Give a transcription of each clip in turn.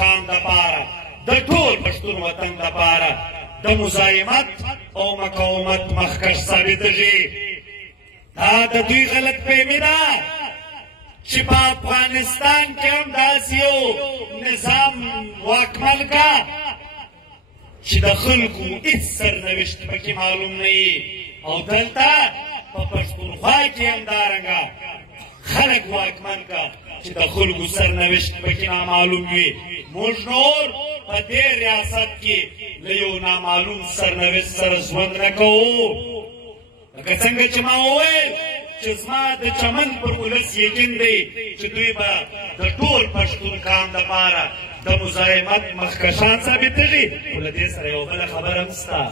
قام دپاره د ټول پښتون وطن دپاره د مزاحمت او مقاومت مخکښ ثابتېږي. دا د دوی غلط فهمي ده چې په افغانستان کې هم داسې یو نظام واکمن کا چې د خلکو هېڅ سرنوشت پکې معلوم نه وي، او دلته په پښتونخوا کې هم دارنګه خلک واکمن کا چې د خلکو سرنوشت پکې نامعلوم وي. موږ نور په دې ریاست کې له یو نامعلوم سرنوشت سره ژوند نه کوو. لکه څنګه چې ما وویل چې زما د چمن پر ولس یقین دی چې دوی به د ټول پښتون قام دپاره د مزاحمت مخکښان ثابتېږي. خو له دې سره یوه بله خبره هم شته.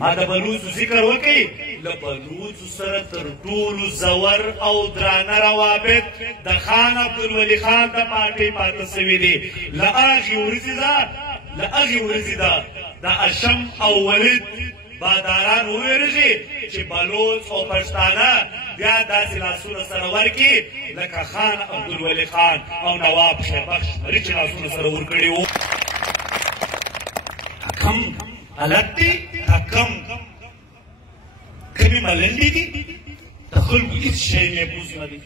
ما د بلوڅو ذکر وکړي، له بلوڅو سره تر ټولو زور او درانه روابط د خان عبدالولي خان د پارټۍ پاته سوي دي. له هغې ورځې ده د اشم او ولید باداران وویرېږي چې بلوڅ او پښتانه بیا داسې لاسونه سره ورکړي لکه خان عبدالولي خان او نواب شیربخش مري چې لاسونه سره ورکړي وو. کم حالت دی، کمې ملنډې دي، د خلکو هېڅ شی محفوظ نه دی،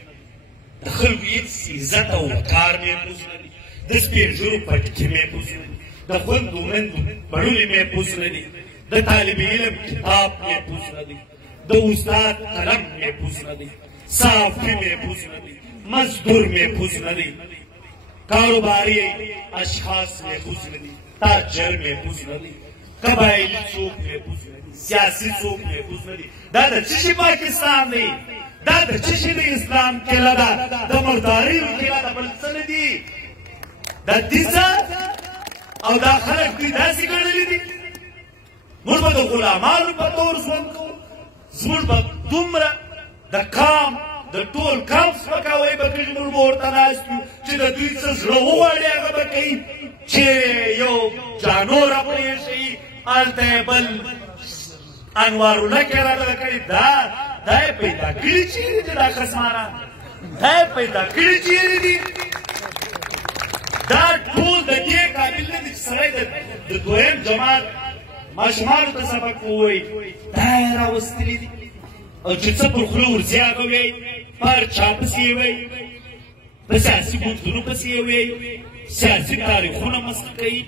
د خلکو هېڅ عزت او وقار محفوظ نه دی، د سپین ږیرو پټکې محفوظ نه دي، د خویندو میندو بړولې محفوظ نه دي، د طالب علم کتاب محفوظ نه دی، د استاد قلم محفوظ نه دی، صحافي محفوظ نه دی، مزدور محفوظ نه دی، کاروباري اشخاص محفوظ نه دي، تاجر محفوظ نه دی، قبایلي څوک محفوظ نه دي، سیاسي څوک محفوظ نه دي. دا د څه شي پاکستان دی؟ دا د څه شي د اسلام کیله ده؟ د مردارۍ کیله ده، بل څه نه دي. دا دیسه او دا خلک دوی داسې ګڼلي دي موږ به د غلامانو په طور ژوند کوو. زموږ به دومره د قام د ټول قام سپکاوی به کوي، موږ به ورته ناست یو چې د دوی څه زړه وغواړي هغه به کوي. چې یو جانو راپرېښوي هلته یې بل انوارالحق یې راته کړي. دا یې پیدا کړي چېرې دي دا خصمانان؟ دا یې پیدا کړي چېرې دي؟ دا ټول د دې قابل نه دي چې سړی د دویم جماعت ماشومانو ته سبق ووایي. دا یې راوستلي دي او چې څه پر خوله ورځي هغه وایي، پر چا پسې یې وایي، په سیاسي بوتلونو پسې یې وایي، سیاسي تاریخونه مسخ کوي،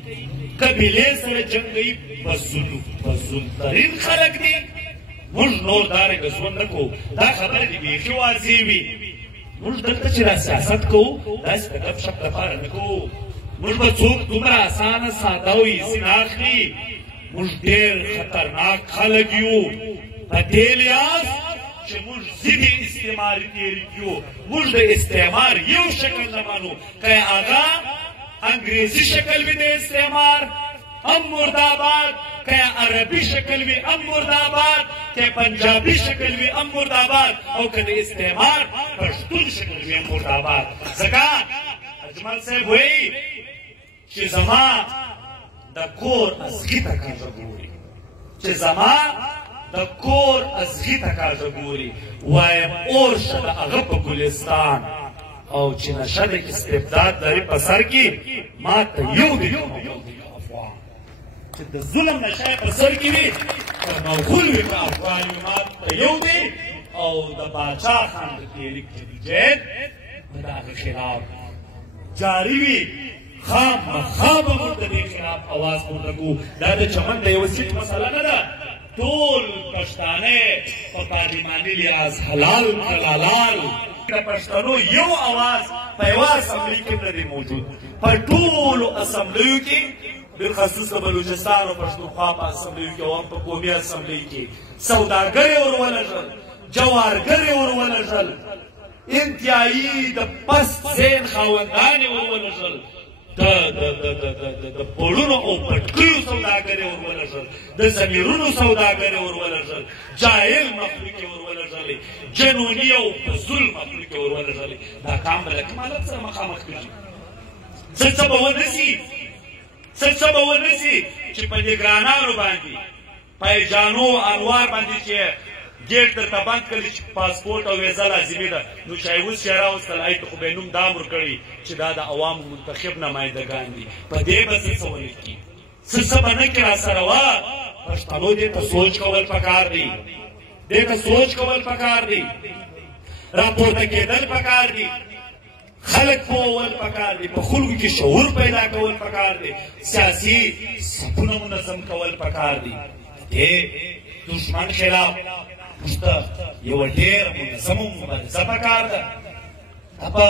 قبیلې سره جنګوي. بزدل ترین خلک دي. موږ نور دارنګه ژوند نه کوو. دا خبرې دې بیخي واضح وي. موږ دلته چې را سیاست کوو داسې د ګپ شپ لپاره نه کوو. موږ به څوک دومره اسانه ساده او ایزي نه اخلي. موږ ډېر خطرناک خلک یو په دې لحاظ چې موږ ضد استعماري تیري یو. موږ د استعمار یو شکل نه منو، که هغه انګریزي شکل وي د استعمار هم مرداباد، که عربي شکل وي هم مرداباد، که پنجابي شکل وي هم مرداباد، او که د استعمار پښتون شکل وي هم مرداباد. ځکه اجمل صاحب وایي چې زما د کور ازغي ته کاږه ګوري، چې زما د کور ازغي ته کاږه ګوري، وایم اورشه د هغه په ګلستان، او چې نشه د استبداد لري په سر کې ما ته یو دی افغان. چې د ظلم نشه یې په سر کې وي، که مغول وي په افغان وي، ما ته یو دی. او د باچا خان د تحریک جدید به د هغه خلاف جاري وي. خامخا به موږ د دې خلاف اواز پورته کوو. دا د چمن د یوه سیټ مسله نه ده. ټول پښتانه په پارلماني لحاظ حلال حلال. د پښتنو یو اواز په یوه اسمبلۍ کې نه دی موجود. په ټولو اسمبلیو کې بالخصوص د بلوچستان او پښتونخوا په اسمبلیو کې او هم په قومي اسمبلۍ کې سوداګر یې ورولږل، جوارګر یې ورولږل، انتهایي د پست ذهن خاوندان یې ورولږل، د پوړونو او پټکیو سوداګر یې ورولږل، د ضمیرونو سوداګر یې ورولږل، جاهل مخلوق یې ورولږلی، جنوني او فضول مخلوق یې ورولږلی. دا کام به له کوم حالت سره مخامخ کېږي؟ څه به ونسي چې په دې ګرانانو باندې پیجانو انوار باندې چې ګیټ درته بند کړي چې پاسپورټ او ویزه لازمي ده نو چې اوس یې راوستل هغې ته خو به یې نوم دا امر کړی چې دا د عوامو منتخب نمایندګان دي په دې به څه ونه کړي څه به نه کړي راسره وه پښتنو دې ته سوچ کول پکار دی دې ته سوچ کول پکار دی راپورته کېدل پکار دي خلک پوهول پکار دي په خلکو کې شعور پیدا کول پکار دي سیاسي صفونه منظم کول پکار دي دې دشمن خلاف موږ ته یوه ډېره منظمه مبارزه پکار ده دا په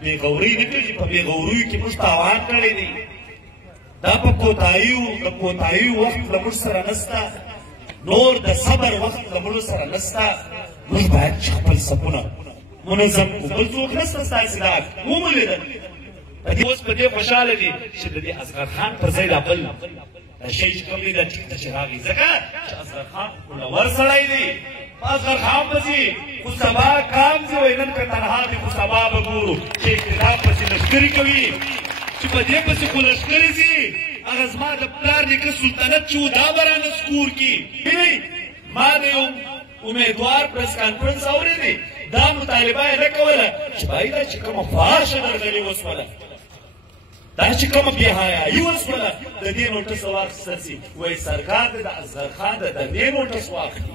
بېغورۍ نه کېږي په بېغوریو کې موږ تاوان کړی دی دا په کوتاهیو وخت له موږ سره نسته نور د صبر وخت له موږ سره نسته موږ باید چې خپل صفونه منظم کړو بل څوک نسته ستاسې دا ومو لیدل اوس په دې خوشحاله دي چې د دې اصغر خان پر ځای دا بل شی چې کوم دی دا ټیک ته چې راغی ځکه چې اصغر خان خوندور سړی دی په اصغر خان پسې خو سبا کام ځي وایي نن که تنها دی خو سبا به ګورو چې اقتدار پسې لښکرې کوي چې په دې پسې خو لښکرې ځي هغه زما د پلار نیکه سلطنت چې و دا به رانه سکور کړي ما د یو امیدوار پریس کانفرنس اورېدی دا مطالبه یې نه کوله چې بهی دا چې کومه فاشه درغلې وسوله دا چې کومه بېحیایي وسوله د دې نوټس واخیستل سي وایي سرکار د اصغر خان د دې نوټس واخلي